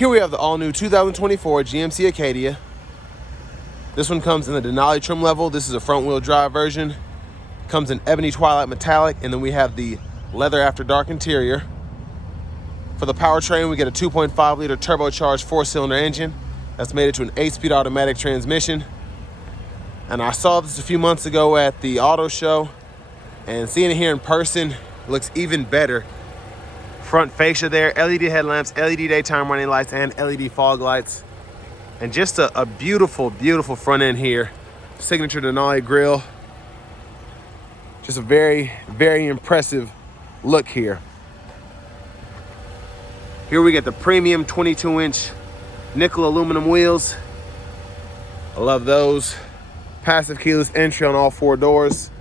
Here we have the all-new 2024 GMC Acadia. This one comes in the Denali trim level. This is a front-wheel drive version. Comes in ebony twilight metallic, and then we have the leather after dark interior. For the powertrain, we get a 2.5-liter turbocharged 4-cylinder engine that's made it to an 8-speed automatic transmission. And I saw this a few months ago at the auto show, and seeing it here in person looks even better. Front fascia there, LED headlamps, LED daytime running lights, and LED fog lights. And just a beautiful, beautiful front end here. Signature Denali grille. Just a very, very impressive look here. Here we get the premium 22-inch nickel aluminum wheels. I love those. Passive keyless entry on all 4 doors.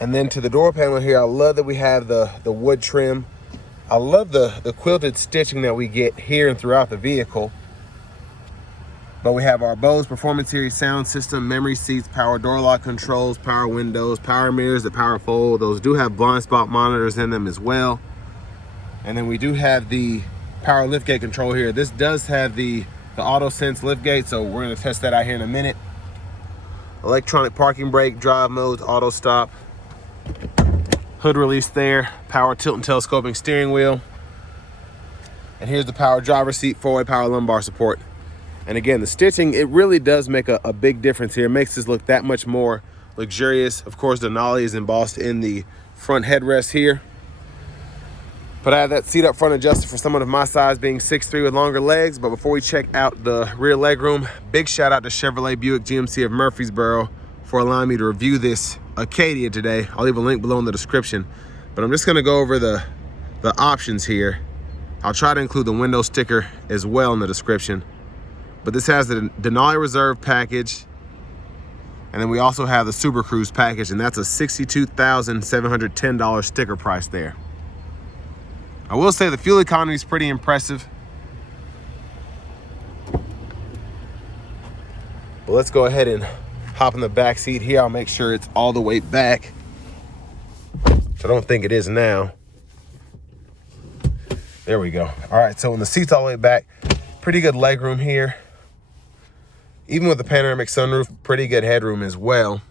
And then to the door panel here, I love that we have the wood trim. I love the quilted stitching that we get here and throughout the vehicle. But we have our Bose Performance Series sound system, memory seats, power door lock controls, power windows, power mirrors that power fold. Those do have blind spot monitors in them as well. And then we do have the power liftgate control here. This does have the auto sense liftgate, so we're gonna test that out here in a minute. Electronic parking brake, drive modes, auto stop. Hood release there, power tilt and telescoping steering wheel. And here's the power driver seat, 4-way power lumbar support. And again, the stitching, it really does make a big difference here. It makes this look that much more luxurious. Of course, Denali is embossed in the front headrest here. But I have that seat up front adjusted for someone of my size, being 6'3" with longer legs. But before we check out the rear legroom, big shout out to Chevrolet Buick GMC of Murfreesboro for allowing me to review this Acadia today. I'll leave a link below in the description. But I'm just gonna go over the options here. I'll try to include the window sticker as well in the description. But this has the Denali Reserve package. And then we also have the Super Cruise package, and that's a $62,710 sticker price there. I will say the fuel economy is pretty impressive. But let's go ahead and hop in the back seat here. I'll make sure it's all the way back, which I don't think it is now. There we go. All right, so when the seat's all the way back, pretty good leg room here. Even with the panoramic sunroof, pretty good headroom as well.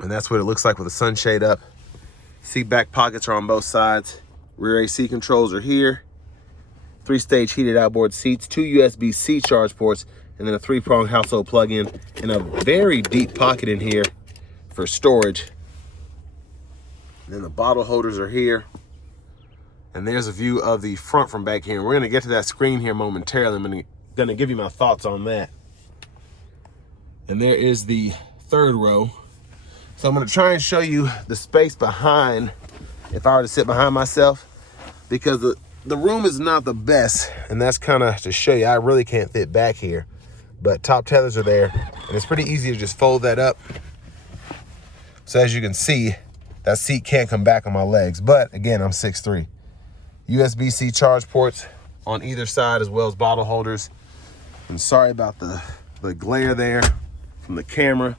And that's what it looks like with the sunshade up. Seat back pockets are on both sides. Rear AC controls are here. 3-stage heated outboard seats, 2 USB-C charge ports, and then a 3-prong household plug-in, and a very deep pocket in here for storage. And then the bottle holders are here. And there's a view of the front from back here. And we're gonna get to that screen here momentarily. I'm gonna give you my thoughts on that. And there is the third row. So I'm gonna try and show you the space behind if I were to sit behind myself, because the room is not the best, and that's kind of to show you I really can't fit back here. But top tethers are there, and it's pretty easy to just fold that up. So as you can see, that seat can't come back on my legs, but again, I'm 6'3". USB-C charge ports on either side, as well as bottle holders. I'm sorry about the glare there from the camera.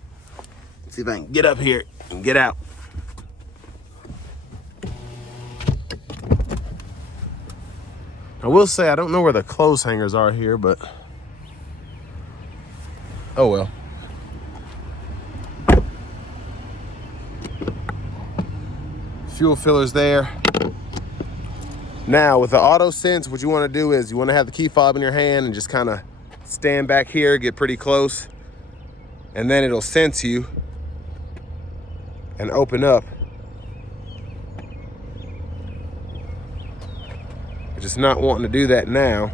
Let's see if I can get up here and get out. I will say I don't know where the clothes hangers are here, but oh well. Fuel fillers there. Now with the auto sense, what you want to do is you want to have the key fob in your hand and just kind of stand back here, get pretty close, and then it'll sense you and open up. I'm just not wanting to do that now.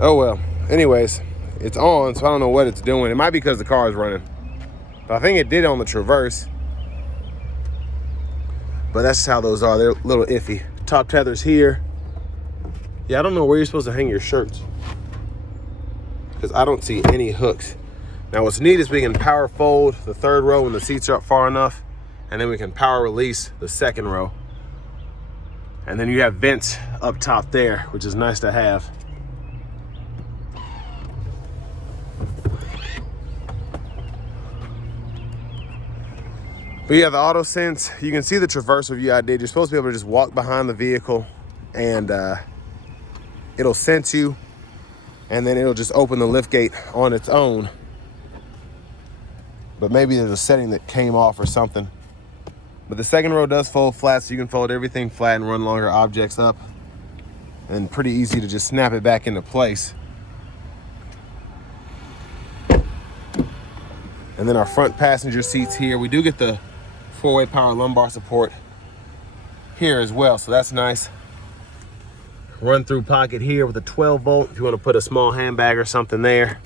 Oh well. Anyways, it's on, so I don't know what it's doing. It might be because the car is running. But I think it did on the Traverse. But that's just how those are. They're a little iffy. Top tethers here. Yeah, I don't know where you're supposed to hang your shirts, because I don't see any hooks. Now what's neat is we can power fold the third row when the seats are up far enough, and then we can power release the second row. And then you have vents up top there, which is nice to have. But yeah, the auto sense, you can see the traverse review I did. You're supposed to be able to just walk behind the vehicle and it'll sense you, and then it'll just open the lift gate on its own. But maybe there's a setting that came off or something. But the second row does fold flat, so you can fold everything flat and run longer objects up. And pretty easy to just snap it back into place. And then our front passenger seats here, we do get the 4-way power lumbar support here as well, so that's nice. Run through pocket here with a 12 volt if you want to put a small handbag or something there.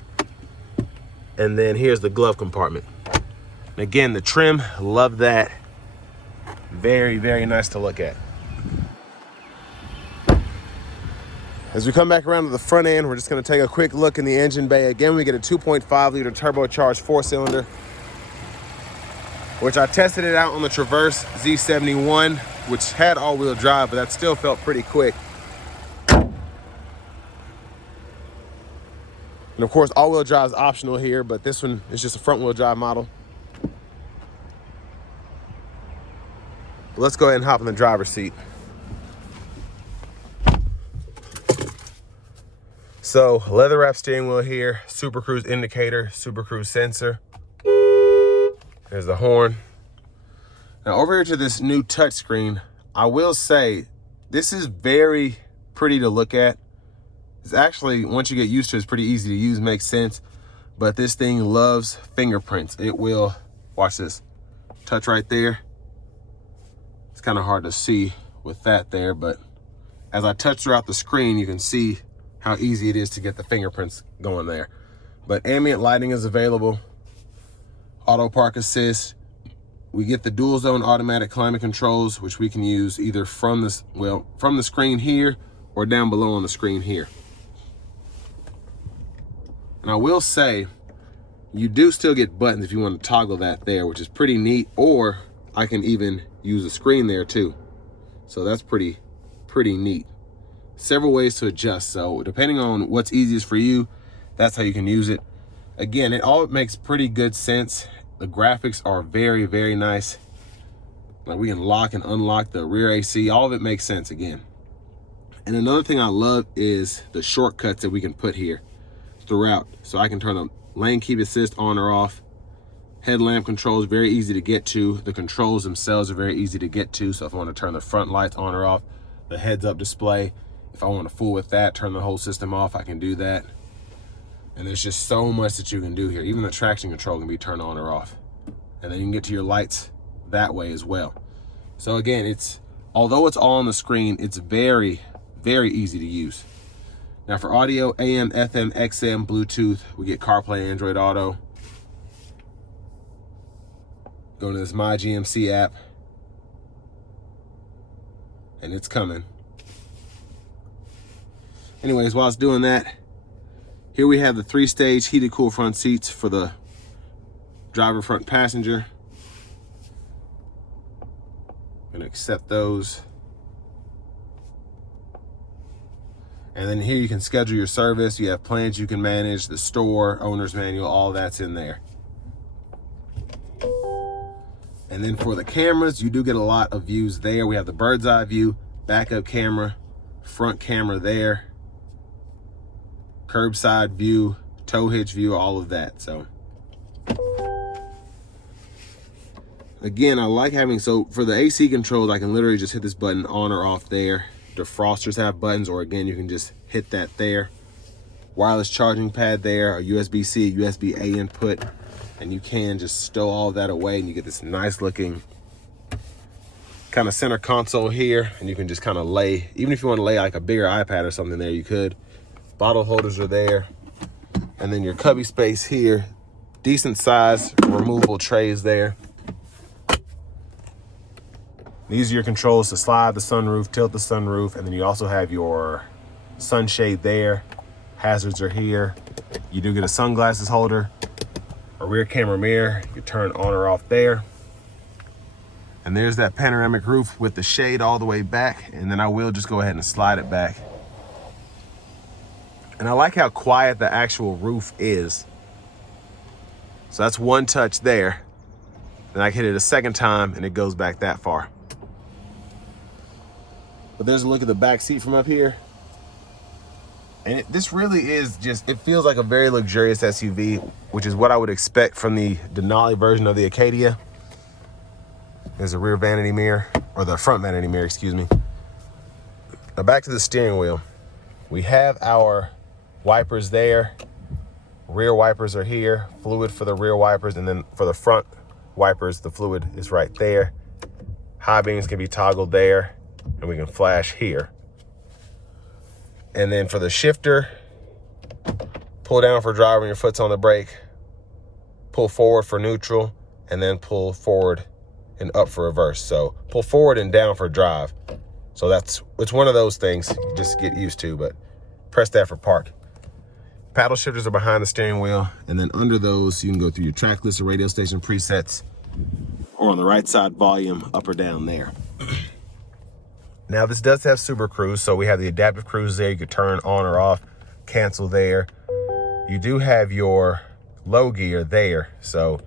And then here's the glove compartment. And again, the trim, love that. Very, very nice to look at. As we come back around to the front end, we're just going to take a quick look in the engine bay. Again, we get a 2.5 liter turbocharged 4-cylinder, which I tested it out on the Traverse Z71, which had all-wheel drive, but that still felt pretty quick. And of course, all-wheel drive is optional here, but this one is just a front-wheel drive model. But let's go ahead and hop in the driver's seat. So, leather wrap steering wheel here, Super Cruise indicator, Super Cruise sensor. There's the horn. Now over here to this new touchscreen, I will say this is very pretty to look at. It's actually, once you get used to it, it's pretty easy to use, makes sense. But this thing loves fingerprints. It will, watch this, touch right there. It's kind of hard to see with that there, but as I touch throughout the screen, you can see how easy it is to get the fingerprints going there. But ambient lighting is available, auto park assist. We get the dual zone automatic climate controls, which we can use either from this, well, from the screen here or down below on the screen here. And I will say, you do still get buttons if you want to toggle that there, which is pretty neat, or I can even use a screen there too. So that's pretty neat. Several ways to adjust, so depending on what's easiest for you, that's how you can use it. Again, it all makes pretty good sense. The graphics are very, very nice. Like, we can lock and unlock the rear AC. All of it makes sense again. And another thing I love is the shortcuts that we can put here throughout. So I can turn the lane keep assist on or off. Headlamp controls, very easy to get to. The controls themselves are very easy to get to. So if I want to turn the front lights on or off, the heads up display, if I want to fool with that, turn the whole system off, I can do that. And there's just so much that you can do here. Even the traction control can be turned on or off. And then you can get to your lights that way as well. So again, although it's all on the screen, it's very, very easy to use. Now for audio, AM, FM, XM, Bluetooth, we get CarPlay, Android Auto. Go to this My GMC app. And it's coming. Anyways, while it's doing that, here we have the 3-stage heated cool front seats for the driver front passenger. Gonna accept those. And then here you can schedule your service. You have plans you can manage, the store, owner's manual, all that's in there. And then for the cameras, you do get a lot of views there. We have the bird's eye view, backup camera, front camera there, curbside view, tow hitch view, all of that. So again, I like having, so for the AC controls, I can literally just hit this button on or off there. Defrosters have buttons, or again, you can just hit that there. Wireless charging pad there, a USB-C, USB-A input, and you can just stow all of that away and you get this nice looking kind of center console here, and you can just kind of lay, even if you want to lay like a bigger iPad or something there, you could. Bottle holders are there. And then your cubby space here, decent size removable trays there. These are your controls to slide the sunroof, tilt the sunroof, and then you also have your sunshade there. Hazards are here. You do get a sunglasses holder, a rear camera mirror. You turn on or off there. And there's that panoramic roof with the shade all the way back. And then I will just go ahead and slide it back. And I like how quiet the actual roof is. So that's one touch there. Then I hit it a second time and it goes back that far. But there's a look at the back seat from up here. And this really is just, it feels like a very luxurious SUV, which is what I would expect from the Denali version of the Acadia. There's a rear vanity mirror, or the front vanity mirror, excuse me. Now back to the steering wheel. We have our wipers there. Rear wipers are here, fluid for the rear wipers, and then for the front wipers, the fluid is right there. High beams can be toggled there, and we can flash here. And then for the shifter, pull down for drive when your foot's on the brake, pull forward for neutral, and then pull forward and up for reverse. So pull forward and down for drive. So it's one of those things you just get used to, but press that for park. Paddle shifters are behind the steering wheel, and then under those, you can go through your track list or radio station presets, or on the right side, volume up or down there. Now this does have Super Cruise, so we have the adaptive cruise there. You could turn on or off, cancel there. You do have your low gear there, so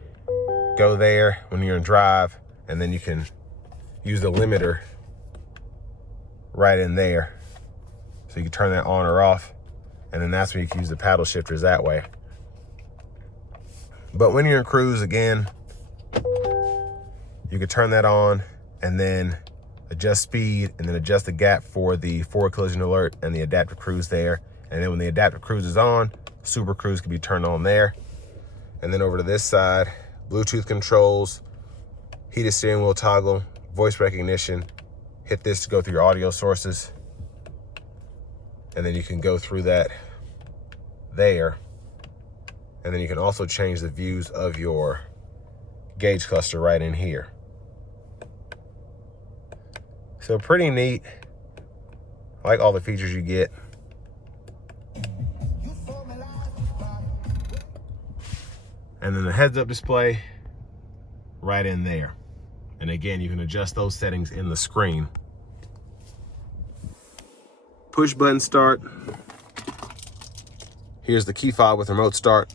go there when you're in drive, and then you can use the limiter right in there. So you can turn that on or off, and then that's when you can use the paddle shifters that way. But when you're in cruise, again, you can turn that on and then adjust speed and then adjust the gap for the forward collision alert and the adaptive cruise there. And then when the adaptive cruise is on, Super Cruise can be turned on there. And then over to this side, Bluetooth controls, heated steering wheel toggle, voice recognition. Hit this to go through your audio sources. And then you can go through that there. And then you can also change the views of your gauge cluster right in here. So pretty neat. I like all the features you get. And then the heads-up display right in there. And again, you can adjust those settings in the screen. Push button start. Here's the key fob with remote start.